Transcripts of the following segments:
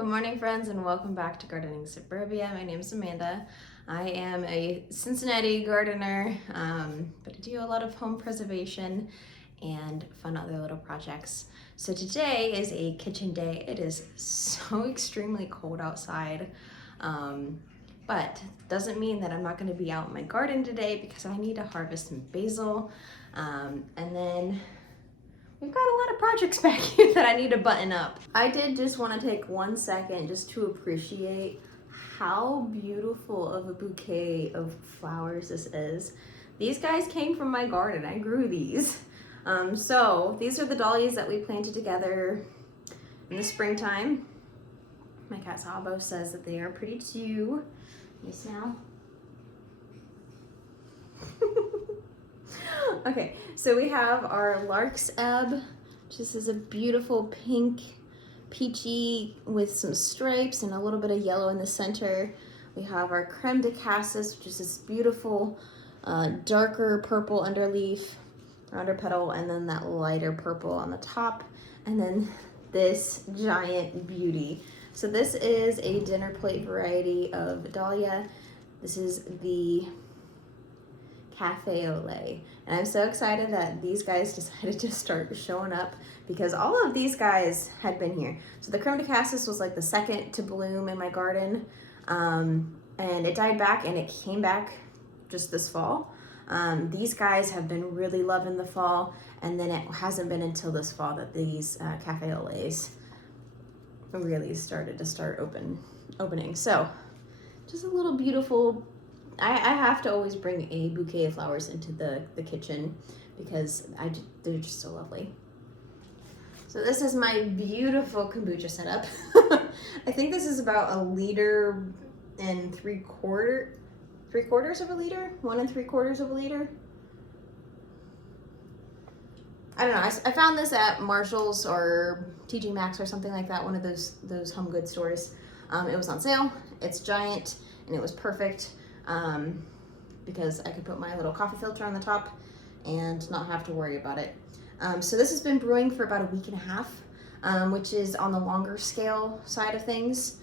Good morning, friends, and welcome back to Gardening Suburbia. My name is Amanda. I am a Cincinnati gardener, but I do a lot of home preservation and fun other little projects. So today is a kitchen day. It is so extremely cold outside, but doesn't mean that I'm not going to be out in my garden today because I need to harvest some basil, and then we've got a lot of projects back here that I need to button up. I did just want to take 1 second just to appreciate how beautiful of a bouquet of flowers this is. These guys came from my garden. I grew these. So these are the dahlias that we planted together in the springtime. My cat Sabo says that they are pretty too. You smell? Okay, so we have our Lark's Ebb. This is a beautiful pink, peachy with some stripes and a little bit of yellow in the center. We have our Creme de Cassis, which is this beautiful darker purple underleaf or underpetal, and then that lighter purple on the top, and then this giant beauty. So this is a dinner plate variety of dahlia. This is the Cafe au lait. And I'm so excited that these guys decided to start showing up because all of these guys had been here. So the Creme de Cassis was like the second to bloom in my garden, and it died back and it came back just this fall. These guys have been really loving the fall, and then it hasn't been until this fall that these Cafe au laits really started to opening. So just a little beautiful. I have to always bring a bouquet of flowers into the kitchen because they're just so lovely. So this is my beautiful kombucha setup. I think this is about 1 3/4 of a liter, 1 3/4 of a liter. I don't know. I found this at Marshall's or TJ Maxx or something like that, one of those home goods stores. It was on sale. It's giant and it was perfect. Because I could put my little coffee filter on the top and not have to worry about it. So this has been brewing for about 1.5 weeks, which is on the longer scale side of things.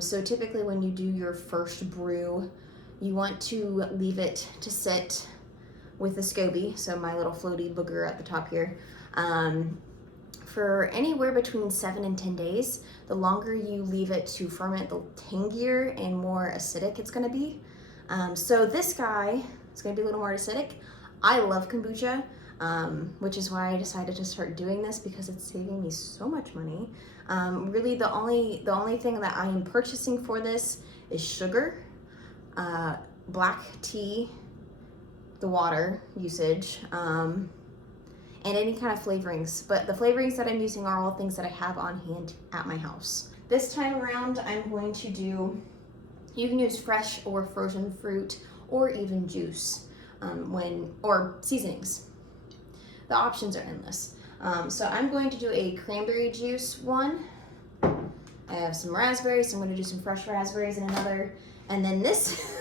So typically when you do your first brew, you want to leave it to sit with the SCOBY, so my little floaty booger at the top here, for anywhere between 7 and 10 days. The longer you leave it to ferment, the tangier and more acidic it's gonna be. So this guy is going to be a little more acidic. I love kombucha, which is why I decided to start doing this because it's saving me so much money. Really, the only thing that I am purchasing for this is sugar, black tea, the water usage, and any kind of flavorings. But the flavorings that I'm using are all things that I have on hand at my house. This time around, I'm going to do. You can use fresh or frozen fruit or even juice or seasonings. The options are endless. So I'm going to do a cranberry juice one. I have some raspberries, so I'm going to do some fresh raspberries in another. And then this,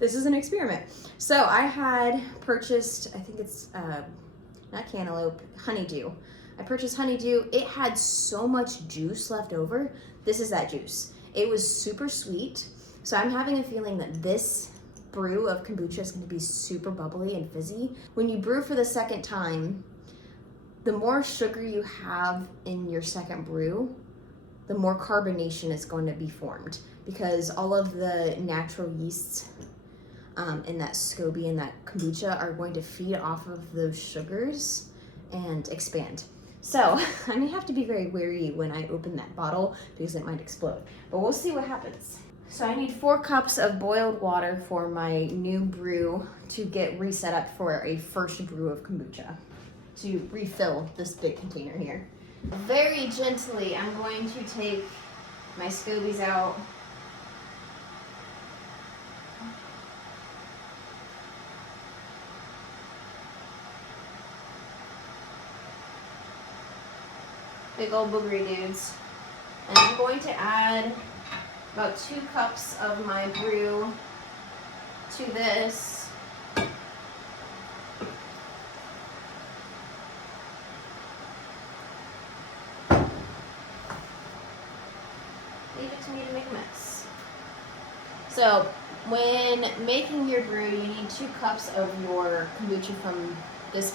this is an experiment. So I had purchased, I think it's not cantaloupe, honeydew. I purchased honeydew. It had so much juice left over. This is that juice. It was super sweet. So I'm having a feeling that this brew of kombucha is going to be super bubbly and fizzy. When you brew for the second time, the more sugar you have in your second brew, the more carbonation is going to be formed because all of the natural yeasts in that SCOBY and that kombucha are going to feed off of those sugars and expand. So I may have to be very wary when I open that bottle because it might explode, but we'll see what happens. So I need 4 cups of boiled water for my new brew to get reset up for a first brew of kombucha to refill this big container here. Very gently, I'm going to take my SCOBYs out. Big old boogery dudes. And I'm going to add about 2 cups of my brew to this. leave it to me to make a mix. So when making your brew, you need 2 cups of your kombucha from this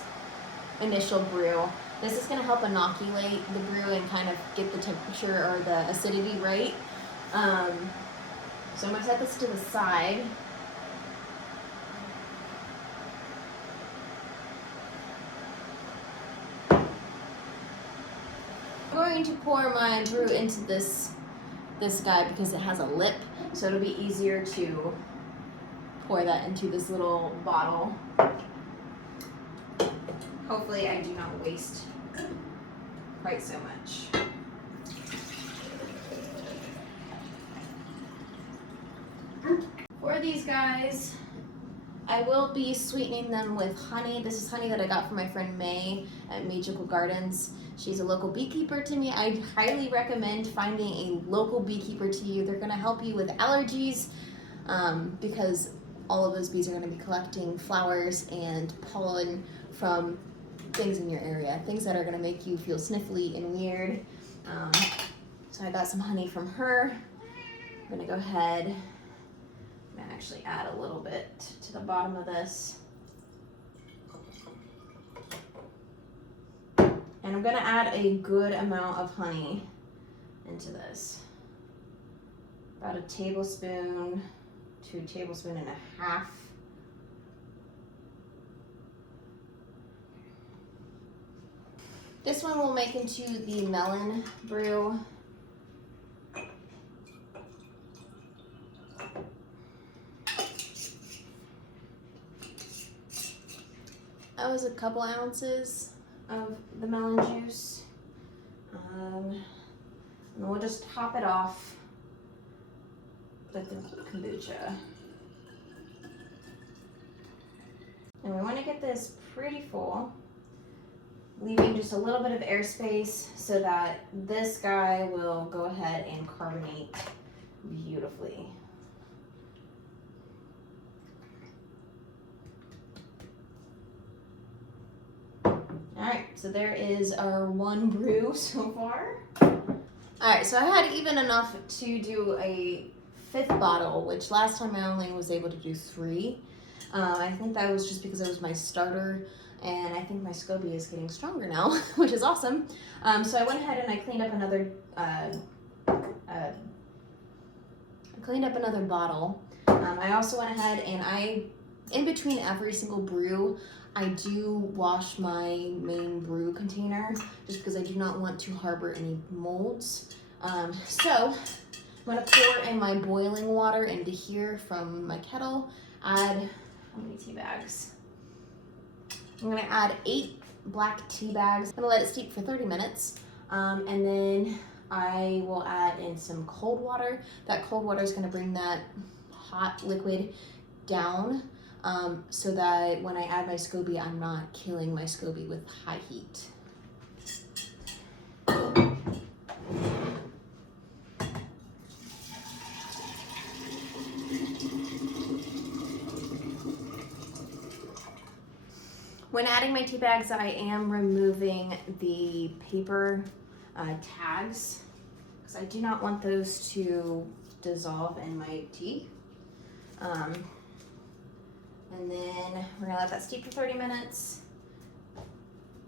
initial brew. This is going to help inoculate the brew and kind of get the temperature or the acidity right. So I'm going to set this to the side. I'm going to pour my brew into this guy because it has a lip, so it'll be easier to pour that into this little bottle. Hopefully I do not waste quite so much. For these guys, I will be sweetening them with honey. This is honey that I got from my friend May at Magical Gardens. She's a local beekeeper to me. I highly recommend finding a local beekeeper to you. They're gonna help you with allergies because all of those bees are gonna be collecting flowers and pollen from things in your area, things that are gonna make you feel sniffly and weird. So I got some honey from her. I'm gonna go ahead and actually add a little bit to the bottom of this. And I'm gonna add a good amount of honey into this. About a tablespoon to a tablespoon and a half. This one we'll make into the melon brew. That was a couple ounces of the melon juice. And we'll just top it off with the kombucha. And we want to get this pretty full, leaving just a little bit of airspace so that this guy will go ahead and carbonate beautifully. Alright, so there is our 1 brew so far. Alright, so I had even enough to do a 5th bottle, which last time I only was able to do 3. I think that was just because it was my starter, and I think my SCOBY is getting stronger now, which is awesome. So I went ahead and I cleaned up another bottle. I also went ahead and in between every single brew, I do wash my main brew container just because I do not want to harbor any molds. So I'm gonna pour in my boiling water into here from my kettle. Add, how many tea bags? I'm gonna add 8 black tea bags. I'm gonna let it steep for 30 minutes. And then I will add in some cold water. That cold water is gonna bring that hot liquid down. So that when I add my SCOBY, I'm not killing my SCOBY with high heat. When adding my tea bags, I am removing the paper tags because I do not want those to dissolve in my tea. And then we're gonna let that steep for 30 minutes.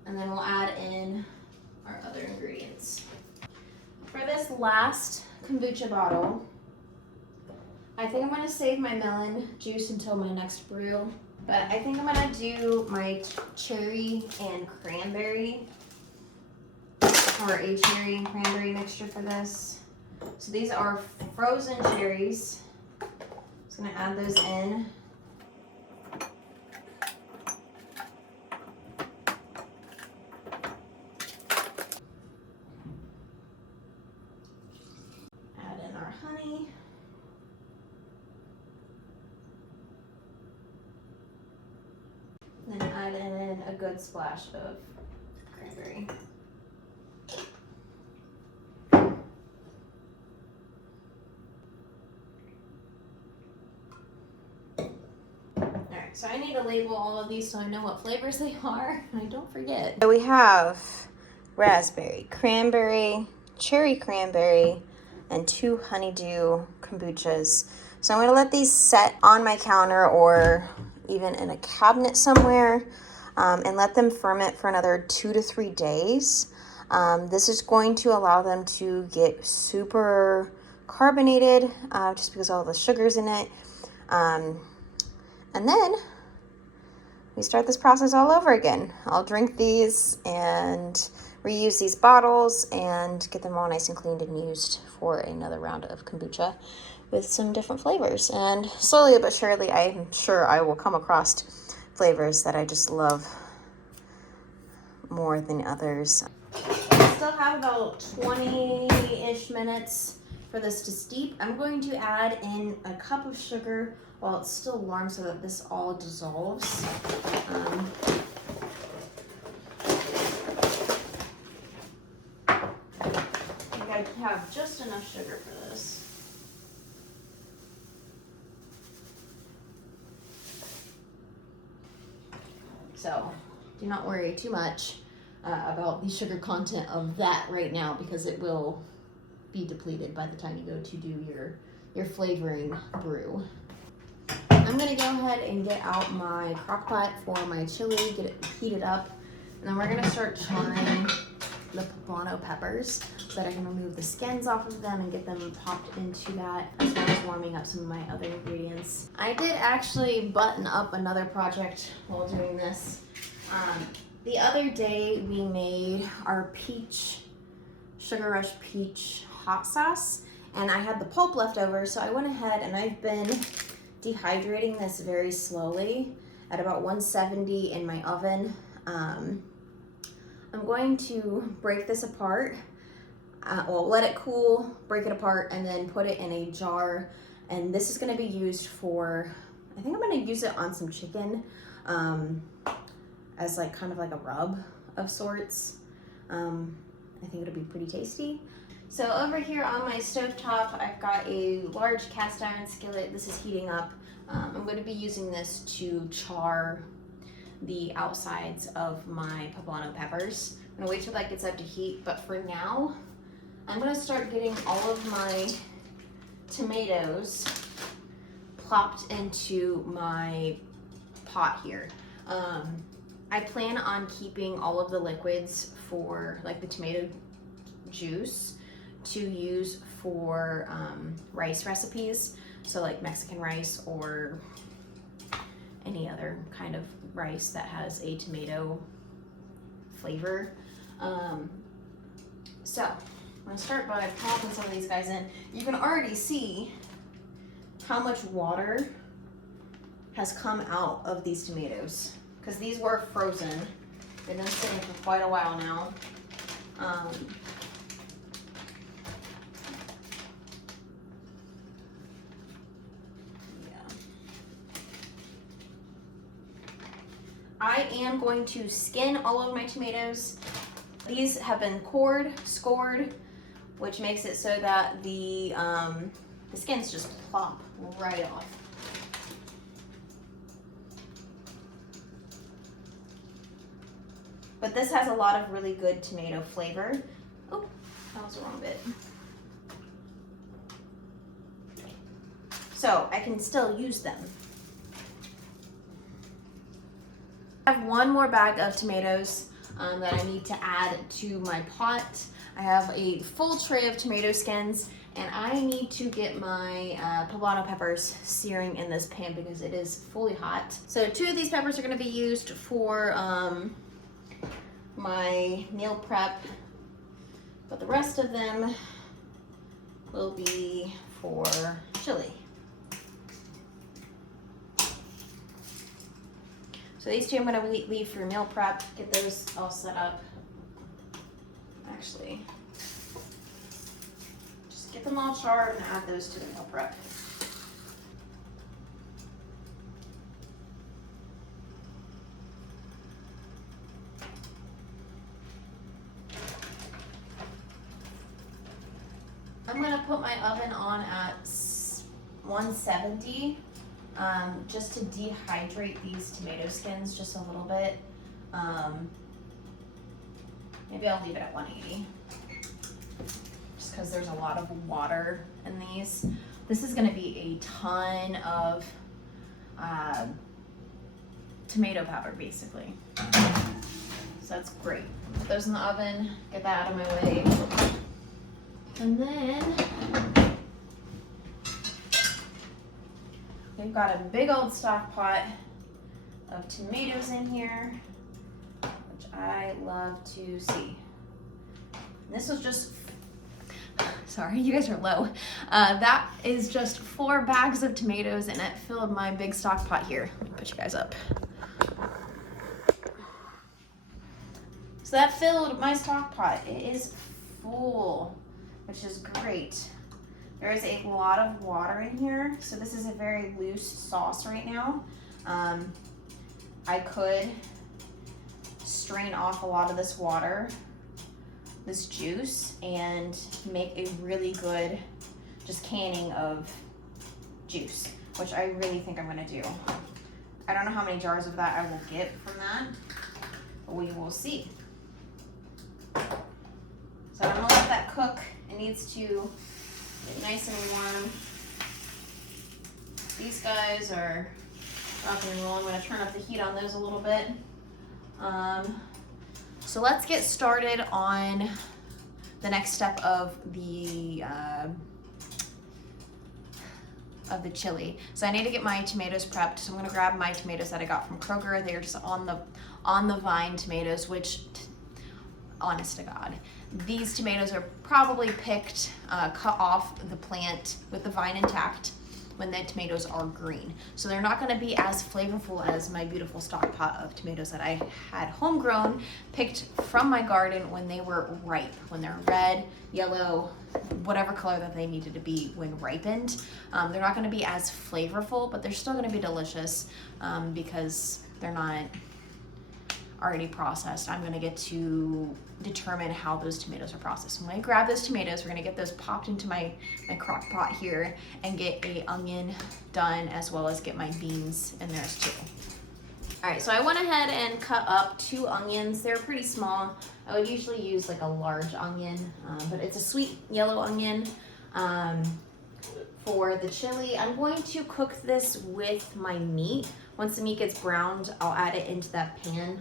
And then we'll add in our other ingredients. For this last kombucha bottle, I think I'm gonna save my melon juice until my next brew. But I think I'm gonna do my cherry and cranberry, or a cherry and cranberry mixture for this. So these are frozen cherries. Just gonna add those in. Honey. Then add in a good splash of cranberry. Alright, so I need to label all of these so I know what flavors they are and I don't forget. So we have raspberry, cranberry, cherry cranberry, and 2 honeydew kombuchas. So I'm gonna let these set on my counter or even in a cabinet somewhere, and let them ferment for another 2 to 3 days. This is going to allow them to get super carbonated, just because all the sugar's in it. And then we start this process all over again. I'll drink these and reuse these bottles and get them all nice and cleaned and used for another round of kombucha with some different flavors. And slowly but surely, I'm sure I will come across flavors that I just love more than others. I still have about 20-ish minutes for this to steep. I'm going to add in a cup of sugar while it's still warm so that this all dissolves. I think I have just enough sugar for this. So do not worry too much about the sugar content of that right now, because it will be depleted by the time you go to do your flavoring brew. I'm gonna go ahead and get out my crock pot for my chili, get it heated up, and then we're gonna start charring the poblano peppers so that I can remove the skins off of them and get them popped into that, as well as warming up some of my other ingredients. I did actually button up another project while doing this. The other day we made our Sugar Rush peach hot sauce, and I had the pulp left over, so I went ahead and I've been dehydrating this very slowly at about 170 in my oven. I'm going to break this apart, let it cool, break it apart, and then put it in a jar. And this is going to be used for, I think I'm going to use it on some chicken, as like kind of like a rub of sorts. I think it'll be pretty tasty. So over here on my stovetop, I've got a large cast iron skillet. This is heating up. I'm going to be using this to char the outsides of my poblano peppers. I'm going to wait till that gets up to heat, but for now, I'm going to start getting all of my tomatoes plopped into my pot here. I plan on keeping all of the liquids for like the tomato juice to use for rice recipes, so like Mexican rice or any other kind of rice that has a tomato flavor. So I'm gonna start by popping some of these guys in. You can already see how much water has come out of these tomatoes, because these were frozen. They've been sitting for quite a while now. I am going to skin all of my tomatoes. These have been scored, which makes it so that the skins just plop right off. But this has a lot of really good tomato flavor. Oh, that was the wrong bit. So I can still use them. I have one more bag of tomatoes that I need to add to my pot. I have a full tray of tomato skins, and I need to get my poblano peppers searing in this pan because it is fully hot. So 2 of these peppers are going to be used for my meal prep, but the rest of them will be for chili. So these 2 I'm going to leave for meal prep, get those all set up. Actually, just get them all charred and add those to the meal prep. I'm going to put my oven on at 170 just to dehydrate these tomato skins just a little bit. Maybe I'll leave it at 180. Just because there's a lot of water in these. This is gonna be a ton of tomato powder, basically. So that's great. Put those in the oven, get that out of my way. And then we've got a big old stock pot of tomatoes in here, which I love to see. And this was just, sorry, you guys are low. That is just 4 bags of tomatoes, and it filled my big stock pot here. Let me put you guys up. So that filled my stock pot. It is full, which is great. There is a lot of water in here, so this is a very loose sauce right now. I could strain off a lot of this water, this juice, and make a really good just canning of juice, which I really think I'm gonna do. I don't know how many jars of that I will get from that, but we will see. So I'm gonna let that cook. It needs to get nice and warm. These guys are rocking and rolling. I'm gonna turn up the heat on those a little bit. So let's get started on the next step of the chili. So I need to get my tomatoes prepped. So I'm gonna grab my tomatoes that I got from Kroger. They are just on the vine tomatoes, which, honest to God, these tomatoes are probably picked, cut off the plant with the vine intact when the tomatoes are green. So they're not gonna be as flavorful as my beautiful stock pot of tomatoes that I had homegrown, picked from my garden when they were ripe, when they're red, yellow, whatever color that they needed to be when ripened. They're not gonna be as flavorful, but they're still gonna be delicious because they're not already processed. I'm gonna get to determine how those tomatoes are processed. When I grab those tomatoes, we're gonna get those popped into my crock pot here and get a onion done, as well as get my beans in there too. All right, so I went ahead and cut up 2 onions. They're pretty small. I would usually use like a large onion, but it's a sweet yellow onion. For the chili, I'm going to cook this with my meat. Once the meat gets browned, I'll add it into that pan.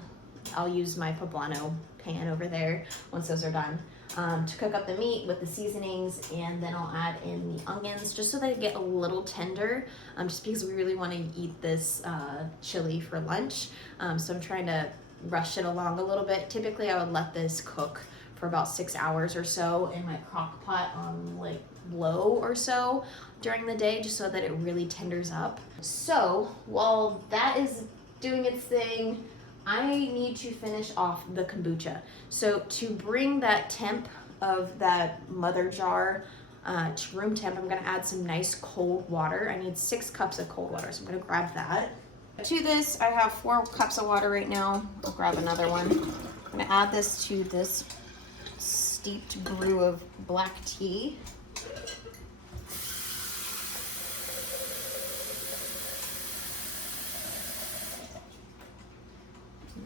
I'll use my poblano pan over there once those are done to cook up the meat with the seasonings, and then I'll add in the onions just so they get a little tender, just because we really want to eat this chili for lunch. So I'm trying to rush it along a little bit. Typically I would let this cook for about 6 hours or so in my crock pot on like low or so during the day, just so that it really tenders up. So while that is doing its thing, I need to finish off the kombucha. So to bring that temp of that mother jar to room temp, I'm gonna add some nice cold water. I need 6 cups of cold water, so I'm gonna grab that. To this, I have 4 cups of water right now. I'll grab another one. I'm gonna add this to this steeped brew of black tea.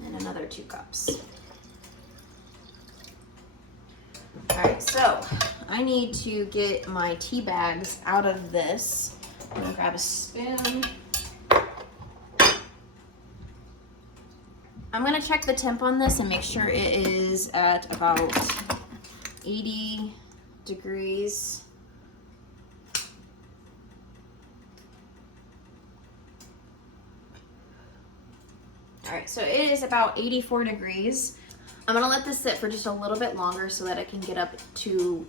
And another 2 cups. All right, so I need to get my tea bags out of this. I'm gonna grab a spoon. I'm gonna check the temp on this and make sure it is at about 80 degrees. All right, so it is about 84 degrees. I'm gonna let this sit for just a little bit longer so that I can get up to,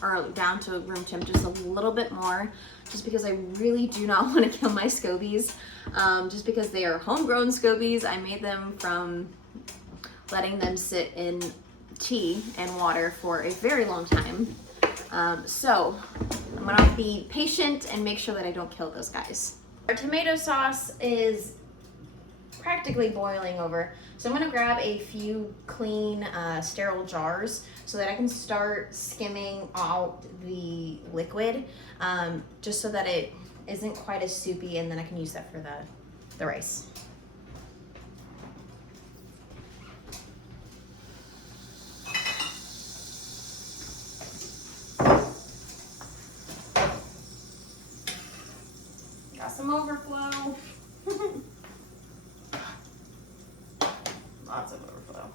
or down to room temp just a little bit more, just because I really do not want to kill my scobies, just because they are homegrown scobies. I made them from letting them sit in tea and water for a very long time. So I'm gonna be patient and make sure that I don't kill those guys. Our tomato sauce is practically boiling over. So I'm gonna grab a few clean, sterile jars so that I can start skimming out the liquid, just so that it isn't quite as soupy, and then I can use that for the rice. some overflow. Lots of overflow.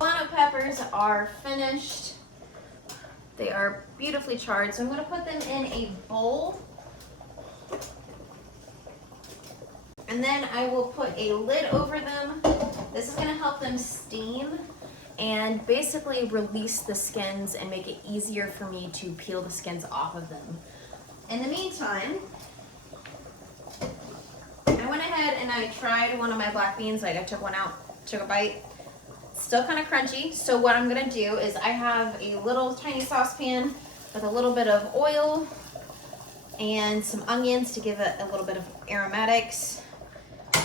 Almanac peppers are finished. They are beautifully charred, so I'm going to put them in a bowl. And then I will put a lid over them. This is going to help them steam and basically release the skins and make it easier for me to peel the skins off of them. In the meantime, I went ahead and I tried one of my black beans. Like, I took one out, took a bite. Still kind of crunchy. So what I'm gonna do is I have a little tiny saucepan with a little bit of oil and some onions to give it a little bit of aromatics.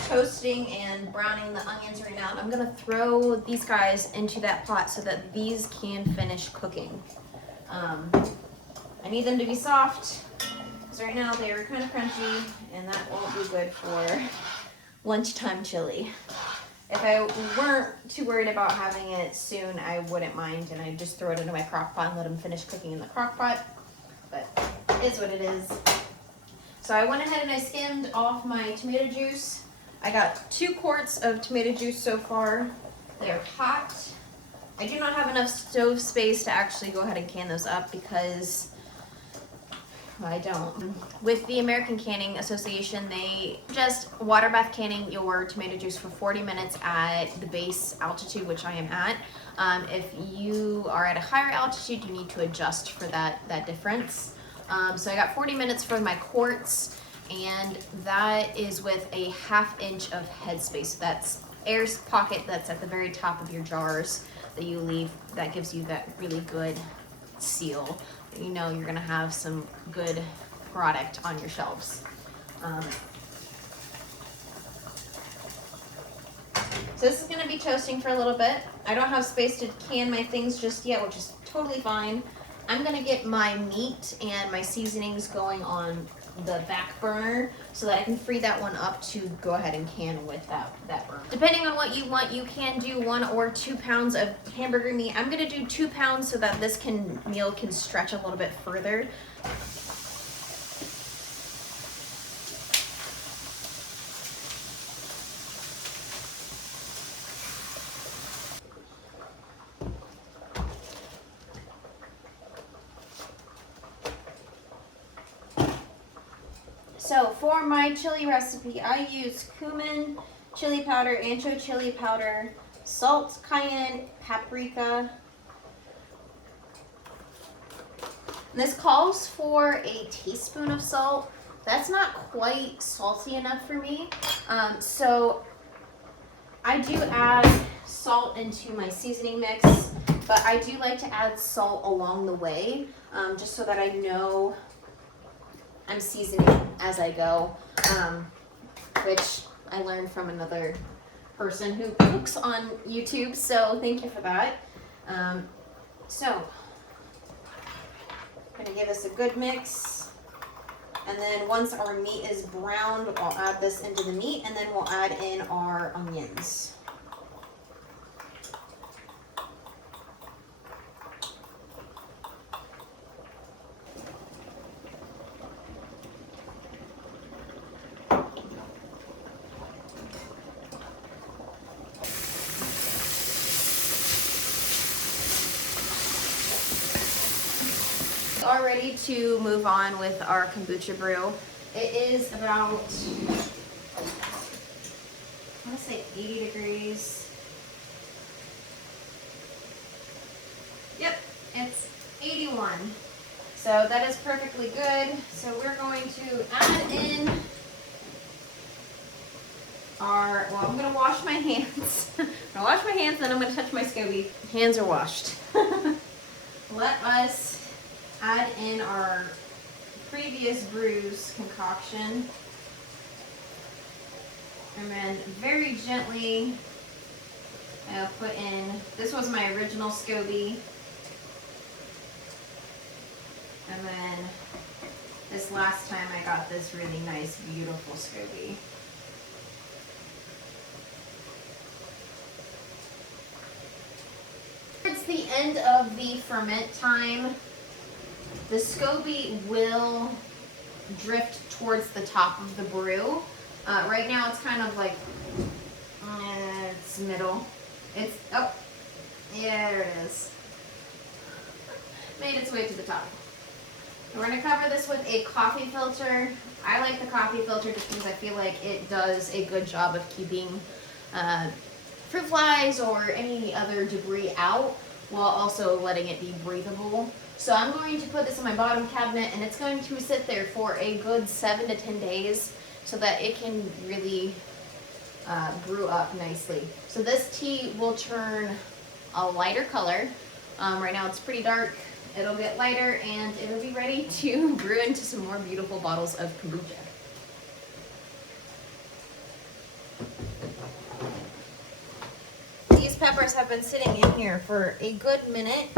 Toasting and browning the onions right now. I'm gonna throw these guys into that pot so that these can finish cooking. I need them to be soft because right now they are kind of crunchy, and that won't be good for lunchtime chili. If I weren't too worried about having it soon, I wouldn't mind, and I'd just throw it into my crock pot and let them finish cooking in the crock pot, but it is what it is. So I went ahead and I skimmed off my tomato juice. I got 2 quarts of tomato juice so far. They are hot. I do not have enough stove space to actually go ahead and can those up because I don't. With the American Canning Association, they just water bath canning your tomato juice for 40 minutes at the base altitude, which I am at. If you are at a higher altitude, you need to adjust for that difference. So I got 40 minutes for my quarts, and that is with a 1/2 inch of headspace. So that's air pocket that's at the very top of your jars that you leave. That gives you that really good seal. You know you're gonna have some good product on your shelves. So this is gonna be toasting for a little bit. I don't have space to can my things just yet, which is totally fine. I'm gonna get my meat and my seasonings going on the back burner so that I can free that one up to go ahead and can with that burner. Depending on what you want, you can do 1 or 2 pounds of hamburger meat. I'm gonna do 2 pounds so that this meal can stretch a little bit further. So for my chili recipe, I use cumin, chili powder, ancho chili powder, salt, cayenne, paprika. And this calls for a teaspoon of salt. That's not quite salty enough for me. So I do add salt into my seasoning mix, but I do like to add salt along the way, just so that I know I'm seasoning as I go, which I learned from another person who cooks on YouTube, so thank you for that. So I'm gonna give this a good mix, and then once our meat is browned, I'll add this into the meat, and then we'll add in our onions. Are ready to move on with our kombucha brew. It is about, I want to say 80 degrees. Yep, it's 81. So that is perfectly good. So we're going to add in are, well, I'm gonna wash my hands. I'm gonna wash my hands, then I'm gonna touch my SCOBY. Hands are washed. Let us add in our previous brews concoction. And then very gently, I'll put in, this was my original SCOBY. And then this last time I got this really nice, beautiful SCOBY. Towards the end of the ferment time, the SCOBY will drift towards the top of the brew. Right now it's kind of like, it's middle. It's, oh, yeah, there it is. Made its way to the top. We're going to cover this with a coffee filter. I like the coffee filter just because I feel like it does a good job of keeping fruit flies or any other debris out while also letting it be breathable. So I'm going to put this in my bottom cabinet, and it's going to sit there for a good 7 to 10 days so that it can really brew up nicely. So this tea will turn a lighter color. Right now it's pretty dark. It'll get lighter and it'll be ready to brew into some more beautiful bottles of kombucha. These peppers have been sitting in here for a good minute,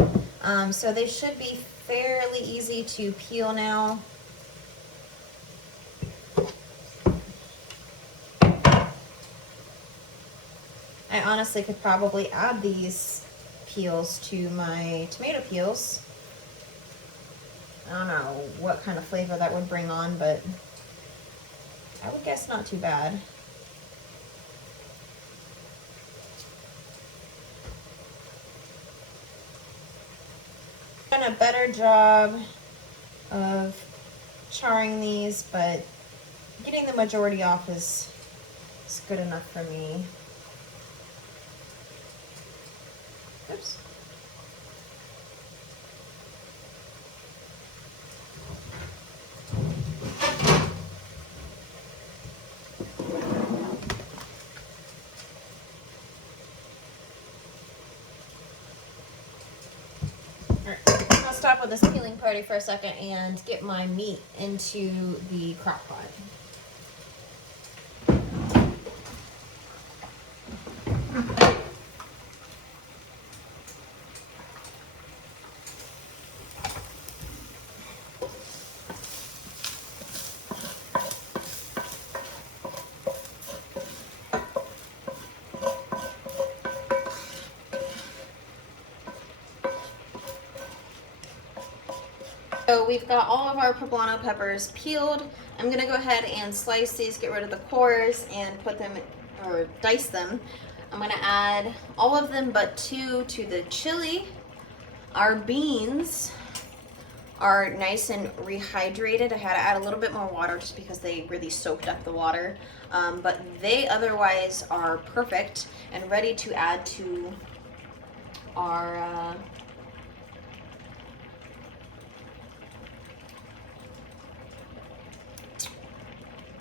so they should be fairly easy to peel now. I honestly could probably add these peels to my tomato peels. I don't know what kind of flavor that would bring on, but I would guess not too bad. Done a better job of charring these, but getting the majority off is good enough for me. Oops. Alright, I'll stop with this peeling party for a second and get my meat into the crock pot. So we've got all of our poblano peppers peeled. I'm gonna go ahead and slice these, get rid of the cores, and put them, or dice them. I'm gonna add all of them but 2 to the chili. Our beans are nice and rehydrated. I had to add a little bit more water just because they really soaked up the water. But they otherwise are perfect and ready to add to our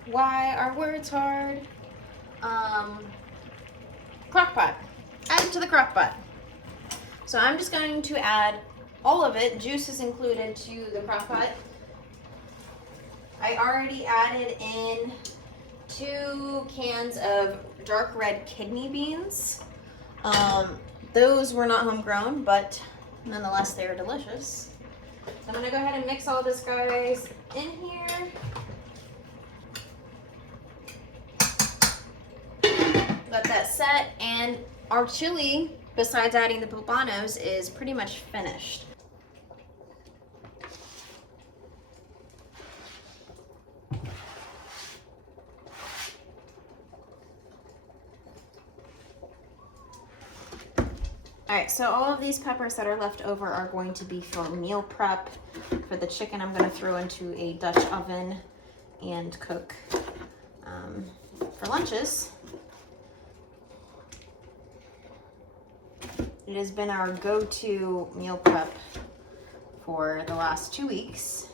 why are words hard? Crock pot. Add it to the crock pot. So I'm just going to add all of it, juices included, to the crock pot. I already added in 2 cans of dark red kidney beans. Those were not homegrown, but nonetheless they are delicious. So I'm gonna go ahead and mix all this guys in here. Let that set, and our chili, besides adding the poblanos, is pretty much finished. Alright, so all of these peppers that are left over are going to be for meal prep. For the chicken, I'm going to throw into a Dutch oven and cook for lunches. It has been our go-to meal prep for the last 2 weeks.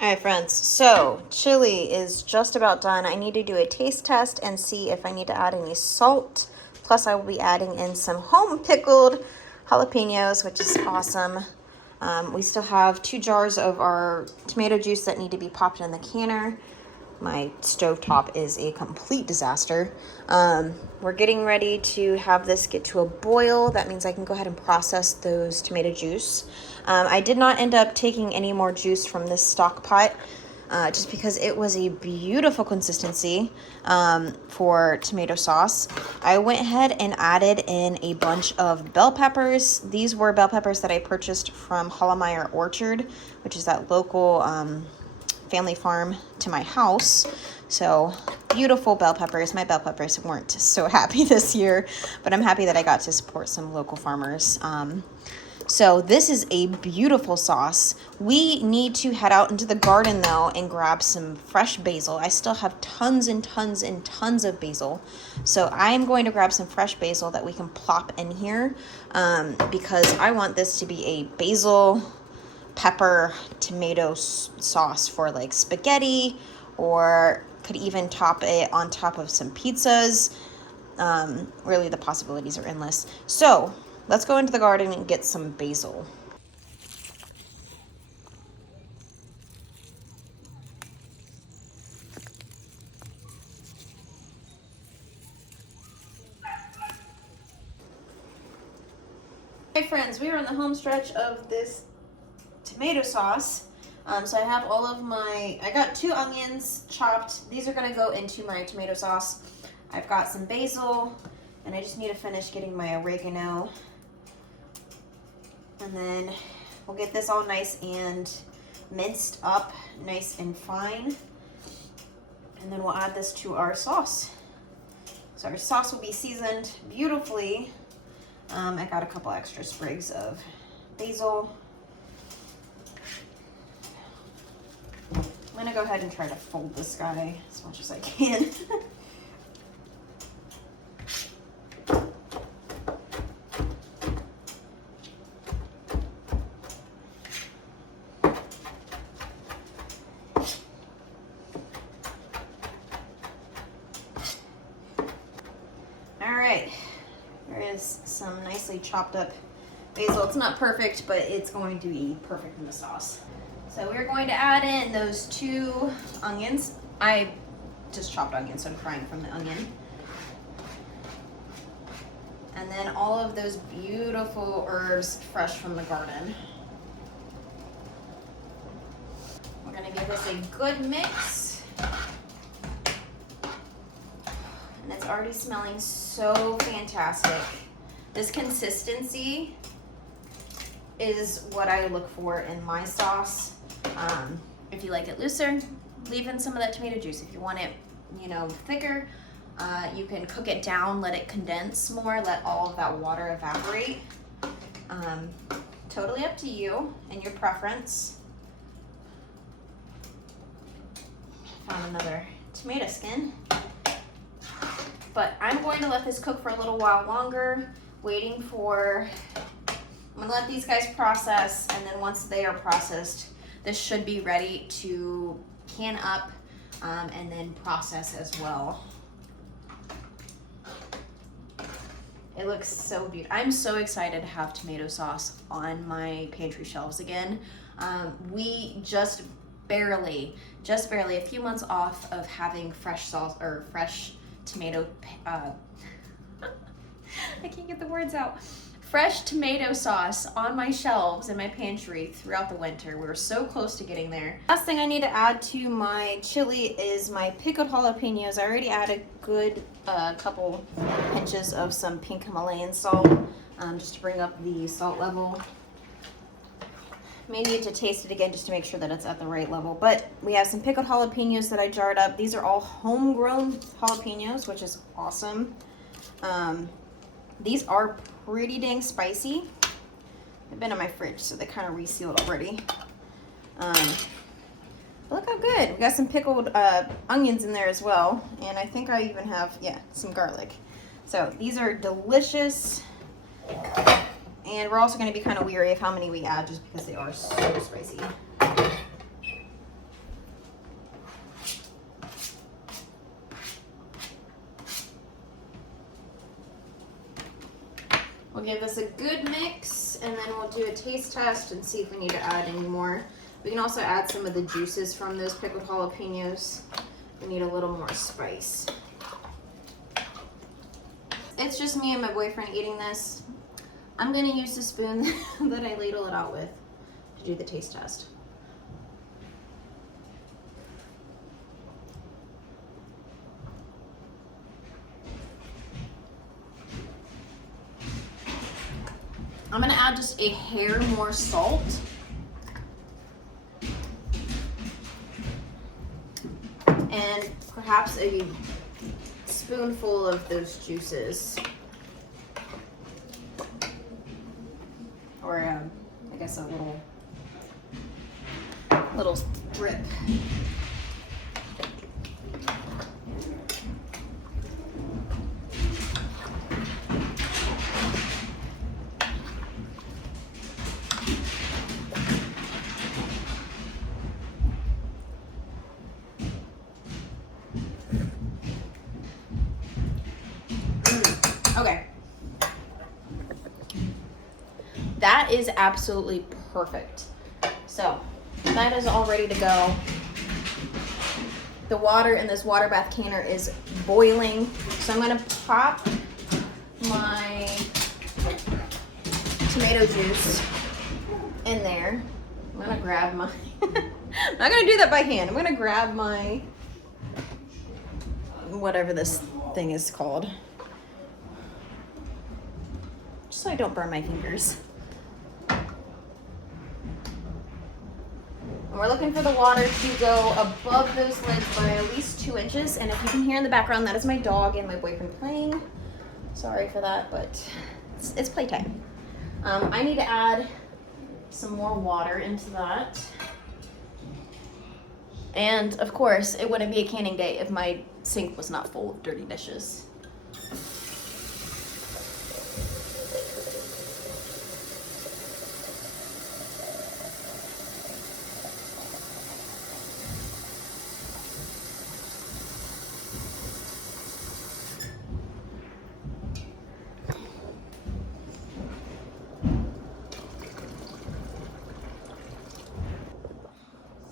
All right, friends, so chili is just about done. I need to do a taste test and see if I need to add any salt. Plus, I will be adding in some home pickled jalapenos, which is awesome. We still have 2 jars of our tomato juice that need to be popped in the canner. My stovetop is a complete disaster. We're getting ready to have this get to a boil. That means I can go ahead and process those tomato juice. I did not end up taking any more juice from this stock pot just because it was a beautiful consistency for tomato sauce. I went ahead and added in a bunch of bell peppers. These were bell peppers that I purchased from Hollemeyer Orchard, which is that local family farm to my house. So beautiful bell peppers. My bell peppers weren't so happy this year, but I'm happy that I got to support some local farmers. So this is a beautiful sauce. We need to head out into the garden though and grab some fresh basil. I still have tons and tons and tons of basil. So I'm going to grab some fresh basil that we can plop in here because I want this to be a basil pepper tomato sauce for like spaghetti, or could even top it on top of some pizzas. Really, the possibilities are endless. So let's go into the garden and get some basil. Hey friends, we are on the home stretch of this tomato sauce. So I have all of I got 2 onions chopped. These are gonna go into my tomato sauce. I've got some basil, and I just need to finish getting my oregano. And then we'll get this all nice and minced up, nice and fine. And then we'll add this to our sauce. So our sauce will be seasoned beautifully. I got a couple extra sprigs of basil. I'm gonna go ahead and try to fold this guy as much as I can. All right, there is some nicely chopped up basil. It's not perfect, but it's going to be perfect in the sauce. So we're going to add in those 2 onions. I just chopped onions, so I'm frying from the onion. And then all of those beautiful herbs fresh from the garden. We're gonna give this a good mix. And it's already smelling so fantastic. This consistency is what I look for in my sauce. If you like it looser, leave in some of that tomato juice. If you want it, thicker, you can cook it down, let it condense more, let all of that water evaporate. Totally up to you and your preference. Found another tomato skin. But I'm going to let this cook for a little while longer, I'm gonna let these guys process, and then once they are processed, this should be ready to can up and then process as well. It looks so beautiful. I'm so excited to have tomato sauce on my pantry shelves again. We just barely, a few months off of having fresh sauce or fresh tomato, I can't get the words out. Fresh tomato sauce on my shelves in my pantry throughout the winter. We were so close to getting there. Last thing I need to add to my chili is my pickled jalapenos. I already added a good couple pinches of some pink Himalayan salt just to bring up the salt level. May need to taste it again just to make sure that it's at the right level. But we have some pickled jalapenos that I jarred up. These are all homegrown jalapenos, which is awesome. These are pretty dang spicy. They've been in my fridge, so they kind of resealed already. Look how good. We got some pickled onions in there as well. And I think I even have, some garlic. So these are delicious. And we're also going to be kind of weary of how many we add just because they are so spicy. We'll give this a good mix, and then we'll do a taste test and see if we need to add any more. We can also add some of the juices from those pickled jalapenos. We need a little more spice. It's just me and my boyfriend eating this. I'm gonna use the spoon that I ladle it out with to do the taste test. I'm gonna add just a hair more salt. And perhaps a spoonful of those juices. Or I guess a little drip. Okay. That is absolutely perfect. So that is all ready to go. The water in this water bath canner is boiling. So I'm gonna pop my tomato juice in there. I'm gonna grab my, I'm not gonna do that by hand. I'm gonna grab my, whatever this thing is called. Just so I don't burn my fingers. And we're looking for the water to go above those lids by at least 2 inches. And if you can hear in the background, that is my dog and my boyfriend playing. Sorry for that, but it's playtime. I need to add some more water into that. And of course, it wouldn't be a canning day if my sink was not full of dirty dishes.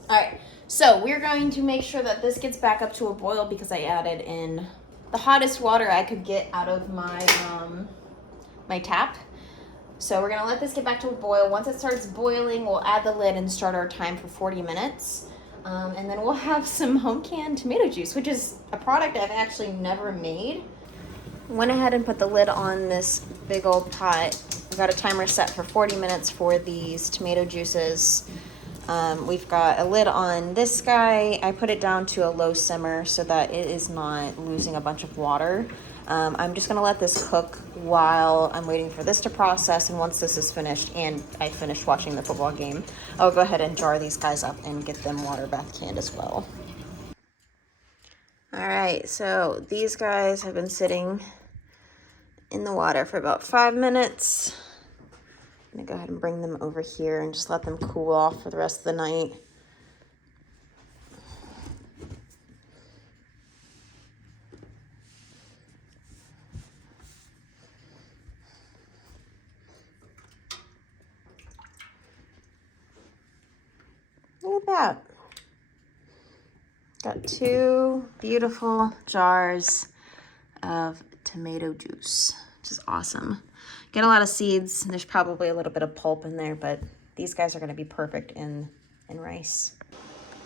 All right, so we're going to make sure that this gets back up to a boil because I added in the hottest water I could get out of my my tap. So we're gonna let this get back to a boil. Once it starts boiling, we'll add the lid and start our time for 40 minutes. And then we'll have some home canned tomato juice, which is a product I've actually never made. Went ahead and put the lid on this big old pot. I've got a timer set for 40 minutes for these tomato juices. We've got a lid on this guy. I put it down to a low simmer so that it is not losing a bunch of water. I'm just gonna let this cook while I'm waiting for this to process, and once this is finished and I finish watching the football game, I'll go ahead and jar these guys up and get them water bath canned as well. All right, so these guys have been sitting in the water for about 5 minutes. I'm gonna go ahead and bring them over here and just let them cool off for the rest of the night. Look at that. Got 2 beautiful jars of tomato juice, which is awesome. Get a lot of seeds. There's probably a little bit of pulp in there, but these guys are going to be perfect in rice.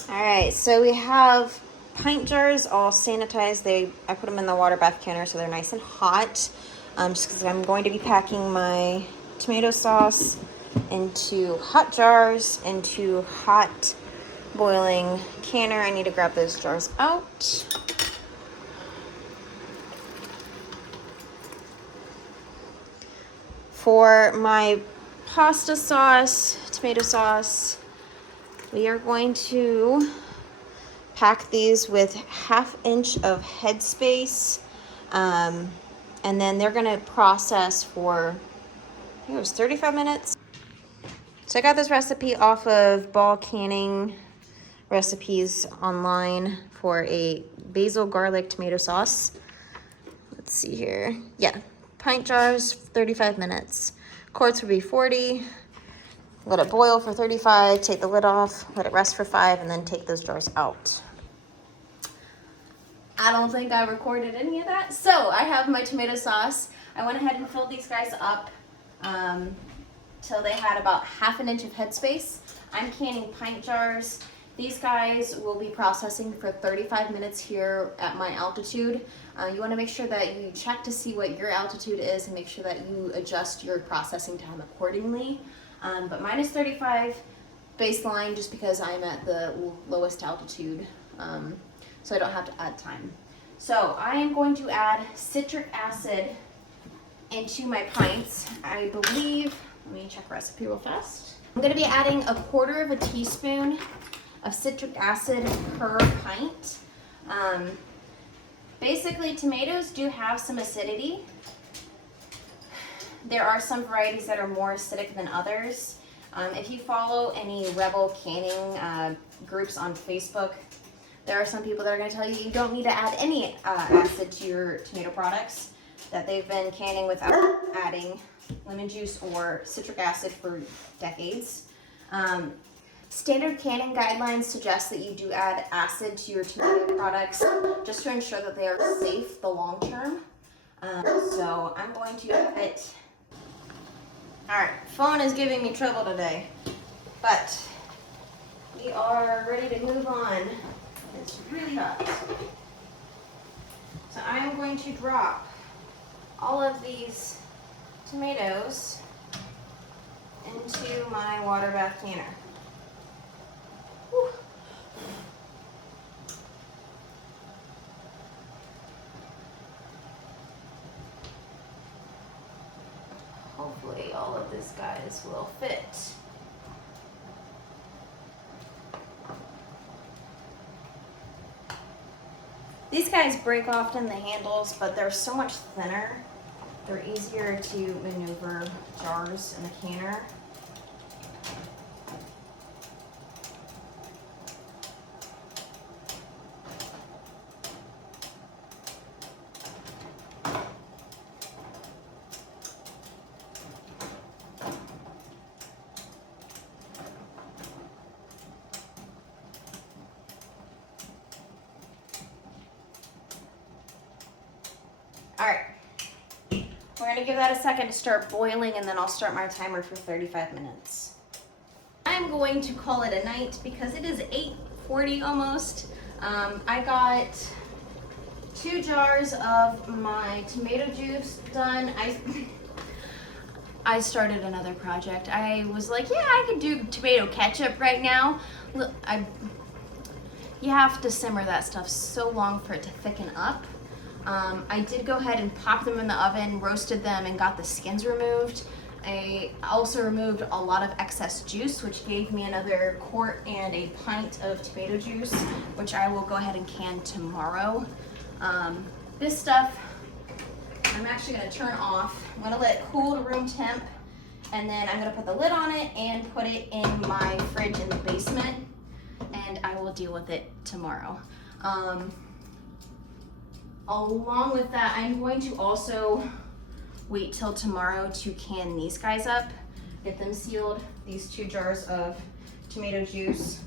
All right, so we have pint jars all sanitized. I put them in the water bath canner so they're nice and hot. Just because I'm going to be packing my tomato sauce into hot jars, into hot boiling canner. I need to grab those jars out. For my pasta sauce, tomato sauce, we are going to pack these with 1/2 inch of headspace. And then they're gonna process for, I think it was 35 minutes. So I got this recipe off of Ball Canning Recipes online for a basil garlic tomato sauce. Let's see here. Yeah, Pint jars, 35 minutes. Quarts would be 40. Let it boil for 35, take the lid off, let it rest for 5, and then take those jars out. I don't think I recorded any of that. So I have my tomato sauce. I went ahead and filled these guys up till they had about ½ inch of headspace. I'm canning pint jars. These guys will be processing for 35 minutes here at my altitude. You want to make sure that you check to see what your altitude is and make sure that you adjust your processing time accordingly. But mine is 35 baseline just because I'm at the lowest altitude, so I don't have to add time. So I am going to add citric acid into my pints. I believe, let me check recipe real fast. I'm going to be adding 1/4 teaspoon of citric acid per pint. Basically, tomatoes do have some acidity. There are some varieties that are more acidic than others. If you follow any Rebel canning groups on Facebook, there are some people that are going to tell you don't need to add any acid to your tomato products, that they've been canning without adding lemon juice or citric acid for decades. Standard canning guidelines suggest that you do add acid to your tomato products just to ensure that they are safe the long term. So I'm going to add it. Alright, phone is giving me trouble today, but we are ready to move on. It's really hot. So I am going to drop all of these tomatoes into my water bath canner. Whew. Hopefully all of this guys will fit. These guys break off in the handles, but they're so much thinner. They're easier to maneuver jars in the canner. All right, we're gonna give that a second to start boiling, and then I'll start my timer for 35 minutes. I'm going to call it a night because it is 8:40 almost. I got 2 jars of my tomato juice done. I started another project. I was like, yeah, I could do tomato ketchup right now. Look, you have to simmer that stuff so long for it to thicken up. I did go ahead and pop them in the oven, roasted them, and got the skins removed. I also removed a lot of excess juice, which gave me another quart and a pint of tomato juice, which I will go ahead and can tomorrow. This stuff, I'm actually going to turn off. I'm going to let it cool to room temp, and then I'm going to put the lid on it and put it in my fridge in the basement, and I will deal with it tomorrow. Along with that, I'm going to also wait till tomorrow to can these guys up, get them sealed, these 2 jars of tomato juice.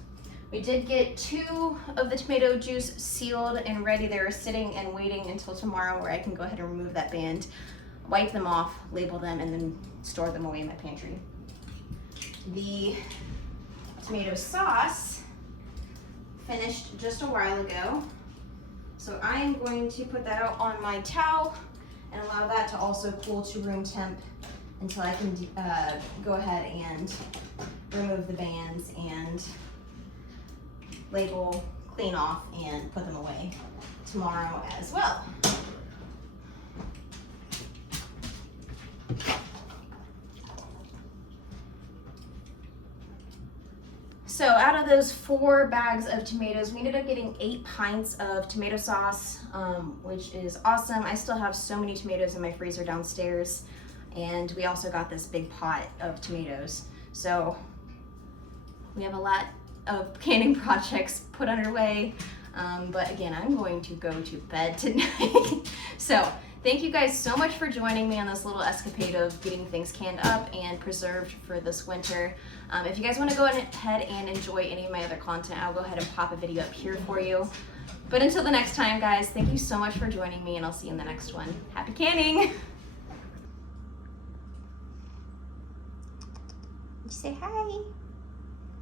We did get 2 of the tomato juice sealed and ready. They were sitting and waiting until tomorrow where I can go ahead and remove that band, wipe them off, label them, and then store them away in my pantry. The tomato sauce finished just a while ago. So I'm going to put that out on my towel and allow that to also cool to room temp until I can go ahead and remove the bands and label, clean off, and put them away tomorrow as well. So out of those 4 bags of tomatoes, we ended up getting 8 pints of tomato sauce, which is awesome. I still have so many tomatoes in my freezer downstairs, and we also got this big pot of tomatoes. So we have a lot of canning projects put underway, but again, I'm going to go to bed tonight. So Thank you guys so much for joining me on this little escapade of getting things canned up and preserved for this winter. If you guys want to go ahead and enjoy any of my other content, I'll go ahead and pop a video up here for you. But until the next time, guys, thank you so much for joining me, and I'll see you in the next one. Happy canning! You say hi.